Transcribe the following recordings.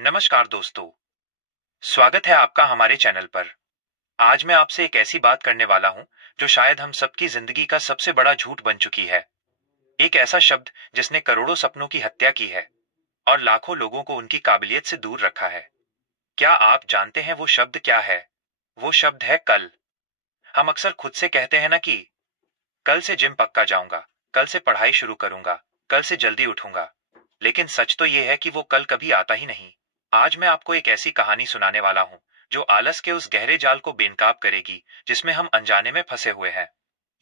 नमस्कार दोस्तों। स्वागत है आपका हमारे चैनल पर। आज मैं आपसे एक ऐसी बात करने वाला हूं जो शायद हम सबकी जिंदगी का सबसे बड़ा झूठ बन चुकी है। एक ऐसा शब्द जिसने करोड़ों सपनों की हत्या की है और लाखों लोगों को उनकी काबिलियत से दूर रखा है। क्या आप जानते हैं वो शब्द क्या है? वो शब्द है कल। हम अक्सर खुद से कहते हैं ना कि कल से जिम पक्का जाऊंगा, कल से पढ़ाई शुरू करूंगा, कल से जल्दी उठूंगा। लेकिन सच तो यह है कि वो कल कभी आता ही नहीं। आज मैं आपको एक ऐसी कहानी सुनाने वाला हूं जो आलस के उस गहरे जाल को बेनकाब करेगी जिसमें हम अनजाने में फंसे हुए हैं।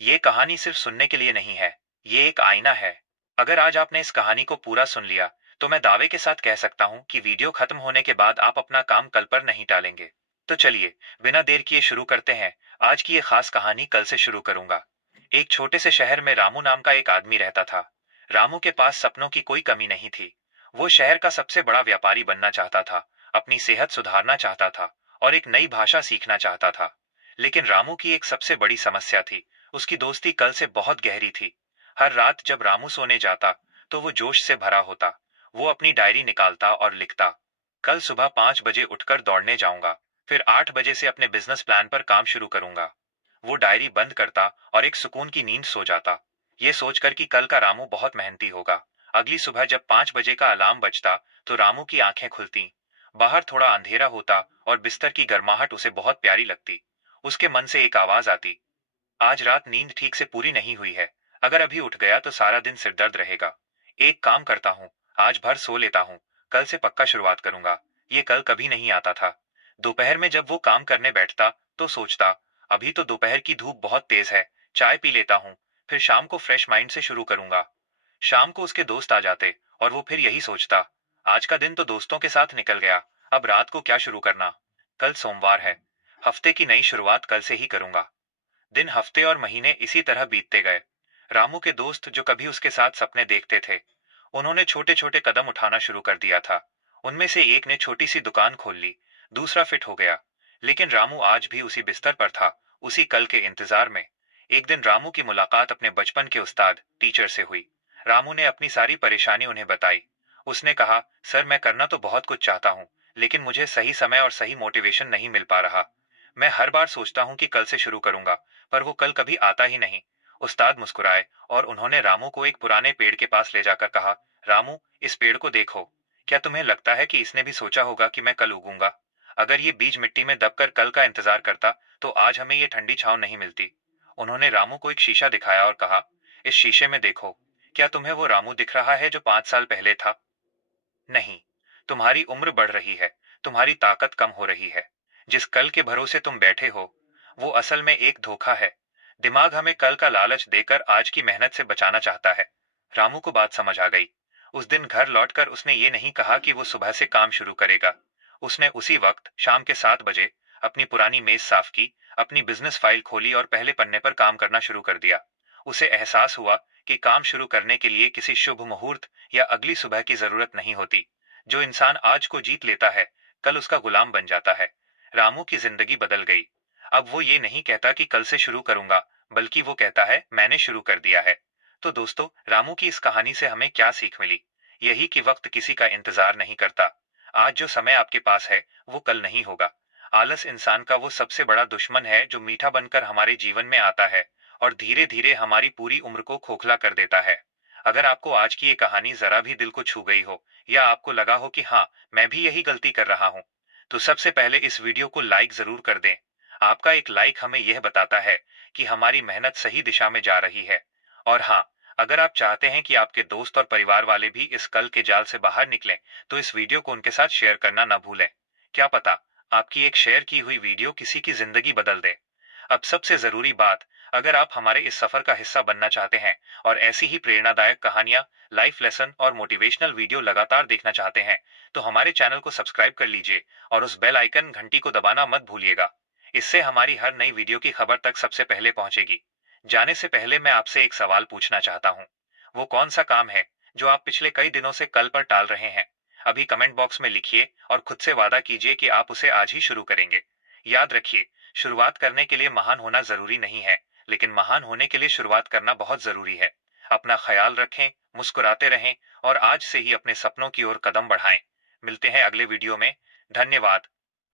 ये कहानी सिर्फ सुनने के लिए नहीं है, ये एक आईना है। अगर आज आपने इस कहानी को पूरा सुन लिया तो मैं दावे के साथ कह सकता हूं कि वीडियो खत्म होने के बाद आप अपना काम कल पर नहीं टालेंगे। तो चलिए, बिना देर किए शुरू करते हैं। आज की ये खास कहानी कल से शुरू करूंगा। एक छोटे से शहर में रामू नाम का एक आदमी रहता था। रामू के पास सपनों की कोई कमी नहीं थी। वो शहर का सबसे बड़ा व्यापारी बनना चाहता था, अपनी सेहत सुधारना चाहता था और एक नई भाषा सीखना चाहता था। लेकिन रामू की एक सबसे बड़ी समस्या थी। उसकी दोस्ती कल से बहुत गहरी थी। हर रात जब रामू सोने जाता तो वो जोश से भरा होता। वो अपनी डायरी निकालता और लिखता, कल सुबह 5 बजे उठकर दौड़ने जाऊंगा, फिर 8 बजे से अपने बिजनेस प्लान पर काम शुरू करूंगा। वो डायरी बंद करता और एक सुकून की नींद सो जाता, ये सोचकर कि कल का रामू बहुत मेहनती होगा। अगली सुबह जब 5 बजे का अलार्म बजता तो रामू की आंखें खुलती। बाहर थोड़ा अंधेरा होता और बिस्तर की गर्माहट उसे बहुत प्यारी लगती। उसके मन से एक आवाज आती, आज रात नींद ठीक से पूरी नहीं हुई है। अगर अभी उठ गया तो सारा दिन सिरदर्द रहेगा। एक काम करता हूँ, आज भर सो लेता हूँ, कल से पक्का शुरुआत करूंगा। ये कल कभी नहीं आता था। दोपहर में जब वो काम करने बैठता तो सोचता, अभी तो दोपहर की धूप बहुत तेज है, चाय पी लेता हूँ, फिर शाम को फ्रेश माइंड से शुरू करूंगा। शाम को उसके दोस्त आ जाते और वो फिर यही सोचता, आज का दिन तो दोस्तों के साथ निकल गया, अब रात को क्या शुरू करना। कल सोमवार है, हफ्ते की नई शुरुआत कल से ही करूंगा। दिन, हफ्ते और महीने इसी तरह बीतते गए। रामू के दोस्त जो कभी उसके साथ सपने देखते थे, उन्होंने छोटे छोटे कदम उठाना शुरू कर दिया था। उनमें से एक ने छोटी सी दुकान खोल ली, दूसरा फिट हो गया। लेकिन रामू आज भी उसी बिस्तर पर था, उसी कल के इंतजार में। एक दिन रामू की मुलाकात अपने बचपन के उस्ताद टीचर से हुई। रामू ने अपनी सारी परेशानी उन्हें बताई। उसने कहा, सर मैं करना तो बहुत कुछ चाहता हूँ, लेकिन मुझे सही समय और सही मोटिवेशन नहीं मिल पा रहा। मैं हर बार सोचता हूँ कि कल से शुरू करूंगा, पर वो कल कभी आता ही नहीं। उस्ताद मुस्कुराए और उन्होंने रामू को एक पुराने पेड़ के पास ले जाकर कहा, रामू इस पेड़ को देखो, क्या तुम्हें लगता है कि इसने भी सोचा होगा कि मैं कल उगूंगा? अगर ये बीज मिट्टी में दबकर कल का इंतजार करता तो आज हमें ये ठंडी छांव नहीं मिलती। उन्होंने रामू को एक शीशा दिखाया और कहा, इस शीशे में देखो, क्या तुम्हें वो रामू दिख रहा है जो 5 साल पहले था? नहीं, तुम्हारी उम्र बढ़ रही है, तुम्हारी ताकत कम हो रही है। जिस कल के भरोसे तुम बैठे हो, वो असल में एक धोखा है। दिमाग हमें कल का लालच देकर आज की मेहनत से बचाना चाहता है। रामू को बात समझ आ गई। उस दिन घर लौटकर उसने ये नहीं कहा कि वो सुबह से काम शुरू करेगा। उसने उसी वक्त शाम के 7 बजे अपनी पुरानी मेज साफ की, अपनी बिजनेस फाइल खोली और पहले पन्ने पर काम करना शुरू कर दिया। उसे एहसास हुआ कि काम शुरू करने के लिए किसी शुभ मुहूर्त या अगली सुबह की जरूरत नहीं होती। जो इंसान आज को जीत लेता है, कल उसका गुलाम बन जाता है। रामू की जिंदगी बदल गई। अब वो ये नहीं कहता कि कल से शुरू करूंगा, बल्कि वो कहता है मैंने शुरू कर दिया है। तो दोस्तों, रामू की इस कहानी से हमें क्या सीख मिली? यही कि वक्त किसी का इंतजार नहीं करता। आज जो समय आपके पास है, वो कल नहीं होगा। आलस इंसान का वो सबसे बड़ा दुश्मन है जो मीठा बनकर हमारे जीवन में आता है और धीरे धीरे हमारी पूरी उम्र को खोखला कर देता है। अगर आपको आज की ये कहानी जरा भी दिल को छू गई हो या आपको लगा हो कि हाँ, मैं भी यही गलती कर रहा हूँ, तो सबसे पहले इस वीडियो को लाइक जरूर कर दें। आपका एक लाइक हमें यह बताता है कि हमारी मेहनत सही दिशा में जा रही है। और हाँ, अगर आप चाहते हैं कि आपके दोस्त और परिवार वाले भी इस कल के जाल से बाहर निकलें, तो इस वीडियो को उनके साथ शेयर करना ना भूलें। क्या पता, आपकी एक शेयर की हुई वीडियो किसी की जिंदगी बदल दे। अब सबसे जरूरी बात, अगर आप हमारे इस सफर का हिस्सा बनना चाहते हैं और ऐसी ही प्रेरणादायक कहानियां, लाइफ लेसन और मोटिवेशनल वीडियो लगातार देखना चाहते हैं, तो हमारे चैनल को सब्सक्राइब कर लीजिए और उस बेल आइकन घंटी को दबाना मत भूलिएगा। इससे हमारी हर नई वीडियो की खबर तक सबसे पहले पहुंचेगी। जाने से पहले मैं आपसे एक सवाल पूछना चाहता हूँ। वो कौन सा काम है जो आप पिछले कई दिनों से कल पर टाल रहे हैं? अभी कमेंट बॉक्स में लिखिए और खुद से वादा कीजिए कि आप उसे आज ही शुरू करेंगे। याद रखिए, शुरुआत करने के लिए महान होना जरूरी नहीं है, लेकिन महान होने के लिए शुरुआत करना बहुत जरूरी है। अपना ख्याल रखें, मुस्कुराते रहें और आज से ही अपने सपनों की ओर कदम बढ़ाएं। मिलते हैं अगले वीडियो में। धन्यवाद।